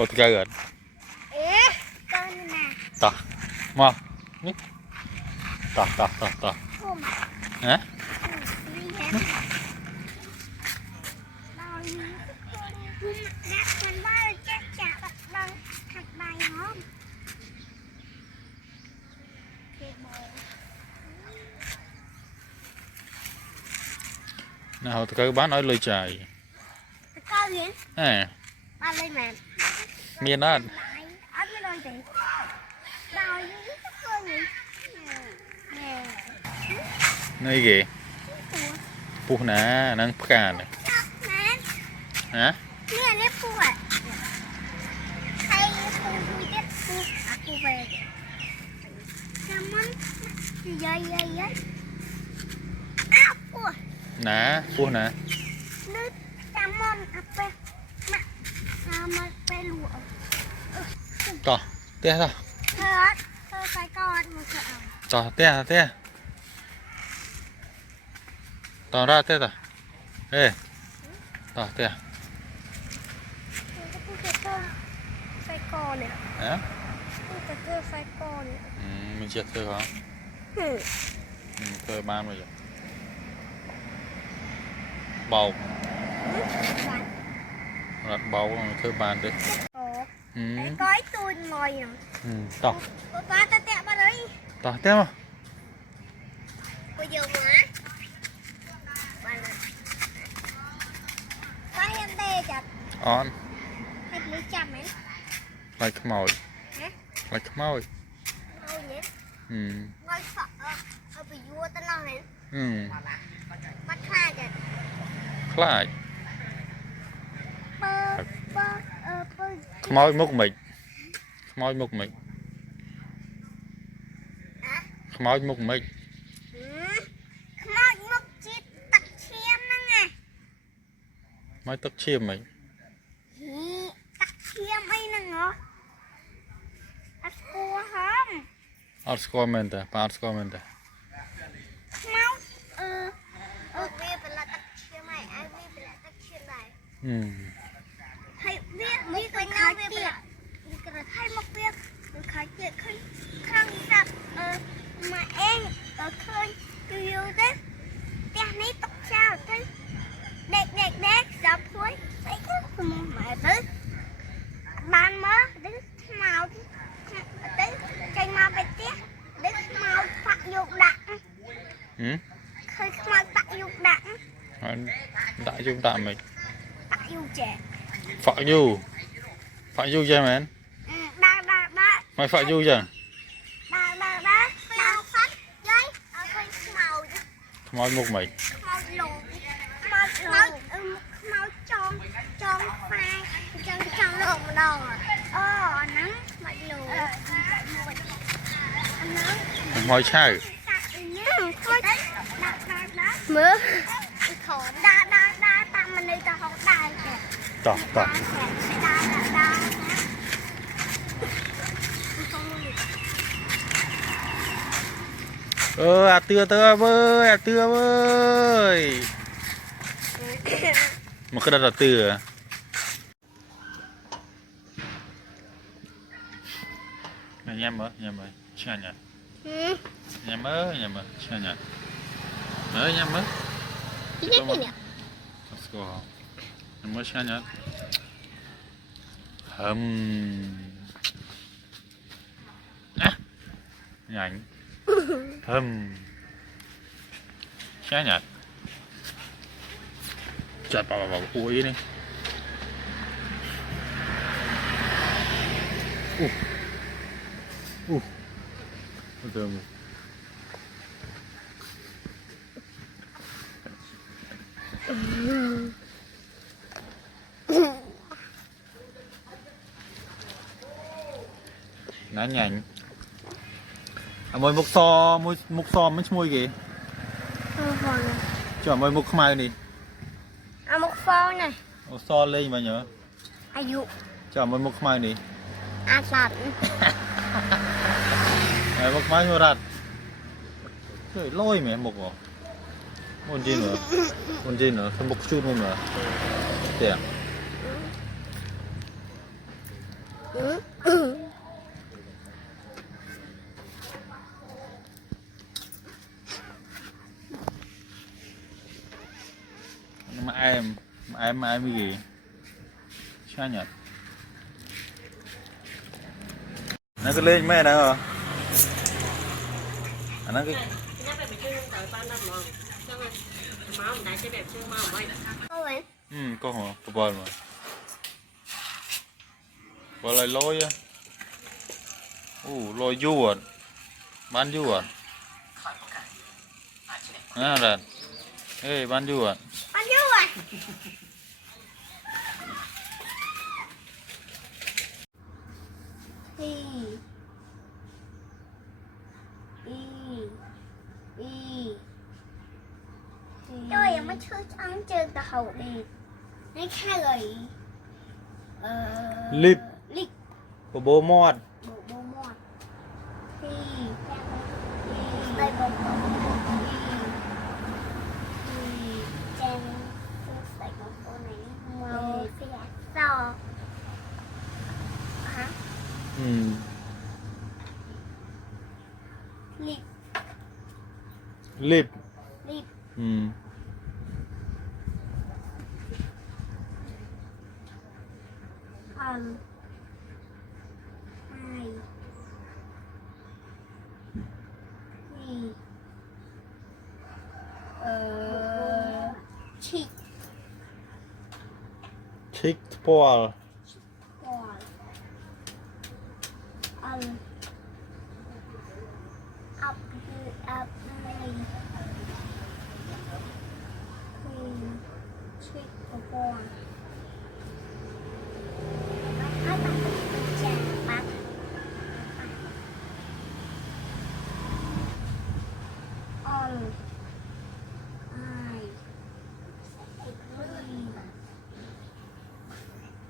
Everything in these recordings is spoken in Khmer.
អូតកៅអត់អេកូនណាតោះមកនេះតោះហ៎នេះហេដល់នេះគុំដាក់ខាងបាល់ចេះចាក់ដល់ខាងដៃហមគេបង ណាអូតកៅបានឲ្យលុយចាយតកៅវិញហ៎បានលុយមែនមានអត់អត់មានលុយទេដល់នេះទៅឃើញនេះគេពុះណានឹងផ្កានេះហ៎នេះពុះហើយពុះមួយទៀតពុះអាពុះវែងចាំមិនយាយអាពុះណាពុះណាนึกចាំមិនអាពេះម៉ាក់មកពេលលក់តោះផ្ទះតោះធ្វើអត់ធ្វើខ្សែកអត់មកធ្វើអត់តោះផ្ទះតោះរ៉ាផ្ទះតោះហេតោះផ្ទះពុះទៅធ្វើខ្សែកនេះហ៎ពុះទៅធ្វើខ្សែកនេះមានចិត្តធ្វើហ៎ធ្វើបានមកយកបោករត់បោកធ្វើបានទេអូកយទួញមួយតោះប៉ាតាតាបាត់អីតោះទេមកពុយយកមកបាយអត់ទេចាប់អនហើយលុយចាំហ៎ខ្លាចខ្មោចខ្លាចខ្មោចអូយនេះងយសក់អបយួរទៅណោះហ៎បាត់ខ្លាចខ្លាចបើខ្មោចមុខមិនខ្មោចមុខមិនខ្មោចមុខមិនខ្មោចមុខជាតិទឹកឈាមហ្នឹងណាមកទឹកឈាមមិនទឹកឈាមអីហ្នឹងហ៎អត់ស្គាល់ហមអត់ស្គាល់មែនតាប៉ាអត់ស្គាល់មែនតាខ្មោចវាបលទឹកឈាមហើយឲ្យវាបលទឹកឈាមដែរហើយវាទៅខាងទៀតវាក្រឹកឲ្យមកវាទៅខាងទៀតឃើញខាងសាប់មកអេងឃើញយូរទៅផ្ទះនេះຕົកចោលទៅដេកចាប់ព្រួយស្អីទៅមកម៉ែទៅបានមកទៅខ្មោចទៅចេញមកពីផ្ទះទៅខ្មោចបាក់យកដាក់ឃើញខ្មោចបាក់យកដាក់ហើយដាក់យកដាក់មិនបាក់យកចែហ្វាក់យូចេះមែនដាក់មកហ្វាក់យូចឹងដាក់ហ្វាក់យាយឲ្យឃើញខ្មោចខ្មោចមុខមិនខ្មោចលោកខ្មោចចងខ្វាយចង់លោកម្ដងអូអាហ្នឹងខ្មោចលោកអាហ្នឹងខ្មោចឆៅមើលថតដាក់តាមមនុស្សទៅហូបដែរតោះដាក់អាទឿទៅវើយអាទឿវើយមកក្រិតអាទឿញ៉ាំមើលឆ្ងាញ់អត់ញ៉ាំមើលឆ្ងាញ់អត់ញ៉ាំមើលស្គាល់ញ៉ាំមើលឆ្ងាញ់អត់ញ៉ាញ់ឆ្ងាញ់អត់ចាត់ប៉ាអួយនេះទៅមកណាញ៉ាញ់មួយមុខសមិនឈ្មោះគេចុះមួយមុខខ្មៅនេះមុខហ្វោនេះសលេងបាញ់អាយុចុះមួយមុខខ្មៅនេះអាសាត់មុខខ្មៅរត់ជួយលយមែនមុខមុនជីនមុខជូតមុនទេ mà em cái gì sao nhỉ nó cứ lên mẹ nào nó cái có hả có bò mà bò lại lôi á lôi du bán du rồi ê bán du Ăn vô rồi. Tôi em mới chưa ăn chơi từ hậu đi. Nó khai rồi. lip của bố mọt Bộ mọt. Đây bộ mọt. Trang sạch một con này màu xịt đỏ. Hả? Lip. lip Lip. Hai. Cheek. chick spoil Ball. Up. Cheek ball.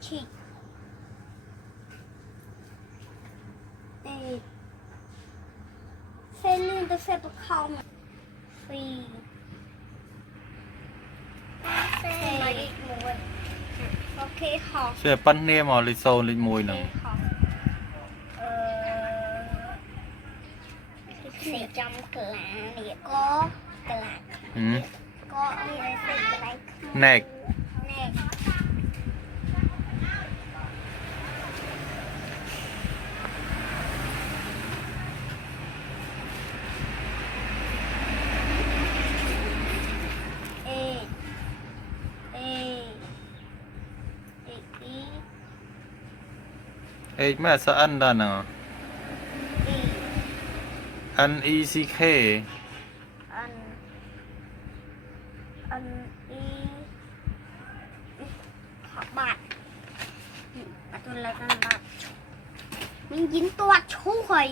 Cheek. Feeling the paper calm. Free. Okay, hot. sẽ pan nêm mà lịch sâu lịch mùi nè Sẽ trong cửa này có cửa có ông ấy sẽ cái nè nè ê mẹ sao ăn đàn à ăn ECK ăn bạn tôi là ăn bạn mình dính toát chú rồi